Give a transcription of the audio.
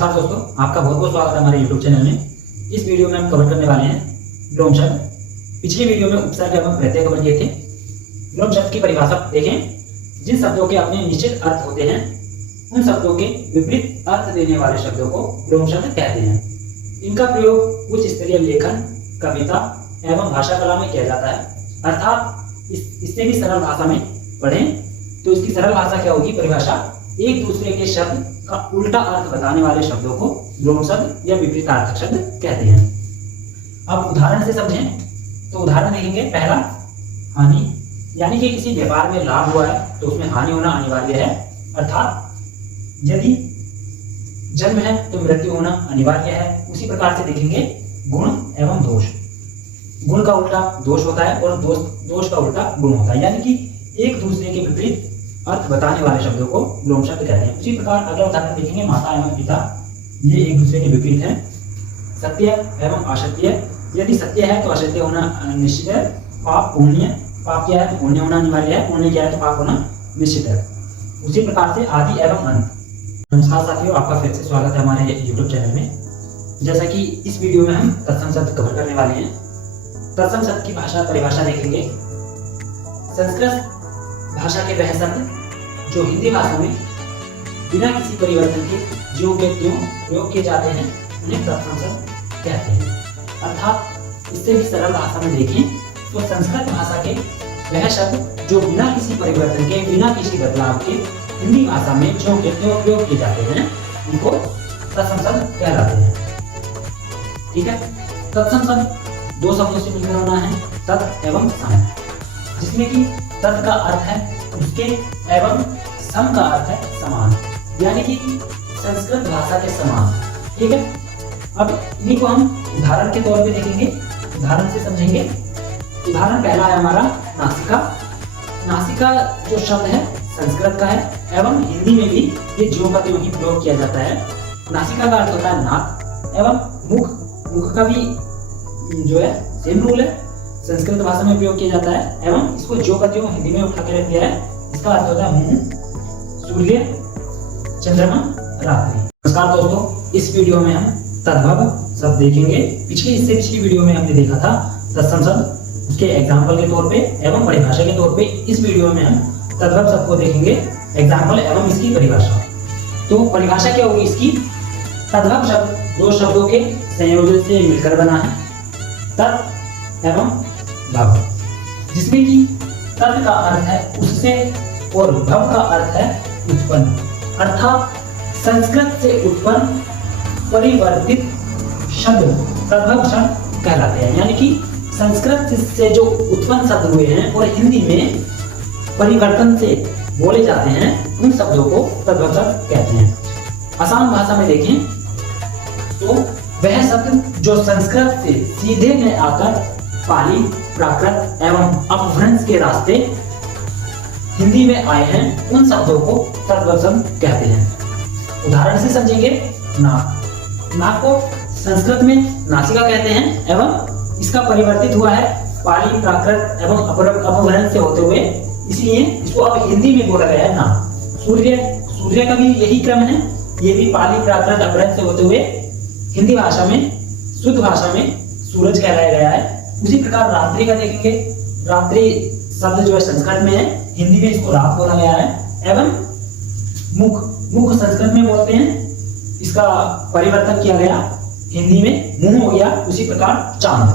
हाँ दोस्तों, आपका बहुत बहुत स्वागत है हमारे YouTube चैनल में। इस वीडियो में हम कवर करने वाले हैं विलोम शब्द। पिछली वीडियो में उपसर्ग एवं प्रत्यय कवर किए थे। विलोम शब्द की परिभाषा देखें। जिन शब्दों के अपने निश्चित अर्थ होते हैं उन शब्दों के विपरीत अर्थ देने वाले शब्दों को विलोम शब्द कहते हैं। इनका प्रयोग उच्च स्तरीय लेखन, कविता एवं भाषा कला में किया जाता है। अर्थात इससे भी सरल भाषा में पढ़ें तो इसकी सरल भाषा क्या होगी? परिभाषा, एक दूसरे के शब्द का उल्टा अर्थ बताने वाले शब्दों को विलोम शब्द या विपरीतार्थक शब्द कहते हैं। अब उदाहरण से समझें तो उदाहरण देखेंगे। पहला, हानि, यानी कि किसी व्यापार में लाभ हुआ है तो उसमें हानि होना अनिवार्य है। अर्थात यदि जन्म है तो मृत्यु होना अनिवार्य है। उसी प्रकार से देखेंगे गुण एवं दोष। गुण का उल्टा दोष होता है और दोष का उल्टा गुण होता है, यानी कि एक दूसरे के विपरीत अर्थ बताने वाले शब्दों को विलोम शब्द कहते हैं। उसी प्रकार अगला उदाहरण देखेंगे, माता एवं पिता, ये एक दूसरे के विपरीत हैं। सत्य एवं असत्य, यदि सत्य है तो असत्य होना निश्चित है। पाप, पुण्य, पाप क्या है? पुण्य होना अनिवार्य है। पुण्य क्या है? तो पाप होना निश्चित है। उसी प्रकार से आदि एवं अंत। नमस्कार साथियों, आपका फिर से स्वागत है हमारे YouTube चैनल में। जैसा कि इस वीडियो में हम तत्सम शब्द कवर करने वाले हैं। तत्सम शब्द की परिभाषा देखेंगे। संस्कृत भाषा के वह शब्द जो हिंदी भाषा में बिना किसी परिवर्तन के ज्यों के त्यों प्रयोग किए जाते हैं उन्हें तत्सम शब्द कहते हैं। अर्थात इससे भी सरल भाषा में देखें तो संस्कृत भाषा के वह शब्द जो बिना किसी परिवर्तन के, बिना किसी बदलाव के हिंदी भाषा में ज्यों के त्यों प्रयोग किए जाते हैं उनको तत्सम शब्द कहलाते हैं। ठीक है, तत्सम शब्द दो शब्दों से मिलकर होना है, तत् एवं सम, जिसमें कि तत् का अर्थ है उसके एवं सम का अर्थ है समान, यानी कि संस्कृत भाषा के समान। ठीक है, अब इन्हीं को हम उदाहरण के तौर पे देखेंगे, उदाहरण से समझेंगे। उदाहरण पहला है हमारा नासिका। नासिका जो शब्द है संस्कृत का है एवं हिंदी में भी ये ज्यों का त्यों ही प्रयोग किया जाता है। नासिका का अर्थ होता है नाक एवं मुख। मुख का भी जो है सेम रूल है, संस्कृत भाषा में प्रयोग किया जाता है एवं इसको ज्यों का त्यों हिंदी में उठा के रख दिया है। इसका अर्थ होता है मुंह, सूर्य, चंद्रमा, रात्रि। नमस्कार दोस्तों, इस वीडियो में हम तद्भव शब्द देखेंगे। पिछली वीडियो में हमने देखा था तत्सम शब्द, उसके एग्जाम्पल के तौर पे एवं परिभाषा के तौर पे। इस वीडियो में हम तद्भव शब्द को देखेंगे, एग्जाम्पल एवं इसकी परिभाषा। तो परिभाषा क्या होगी इसकी? तद्भव शब्द दो शब्दों के संयोजन से मिलकर बना है, तत् एवं भव, जिसमें कि तत् का अर्थ है उससे और भव का अर्थ है उत्पन्न। अर्थात संस्कृत से उत्पन्न परिवर्तित शब्द तद्भव शब्द कहलाते हैं, यानी कि संस्कृत से जो उत्पन्न शब्द हुए हैं और हिंदी में परिवर्तन से बोले जाते हैं उन शब्दों को तद्भव शब्द कहते हैं। आसान भाषा में देखें तो वह शब्द जो संस्कृत से सीधे में आकर पाली, प्राकृत एवं अपभ्रंश के रास्ते हिंदी में आए हैं उन शब्दों को तद्भव शब्द कहते हैं। उदाहरण से समझेंगे। नाक, नाक को संस्कृत में नासिका कहते हैं एवं इसका परिवर्तित हुआ है पाली, प्राकृत एवं अपभ्रंश से होते हुए, इसलिए इसको अब हिंदी में बोला गया है नाक। सूर्य, सूर्य का भी यही क्रम है, ये भी पाली, प्राकृत, अपभ्रंश से होते हुए हिंदी भाषा में, शुद्ध भाषा में सूरज कहलाया गया है। उसी प्रकार रात्रि का देखेंगे। रात्रि शब्द जो है संस्कृत में है, हिंदी में इसको रात बोला गया है एवं मुख, मुख संस्कृत में बोलते हैं, इसका परिवर्तन किया गया, हिंदी में मुंह हो गया। उसी प्रकार चांद,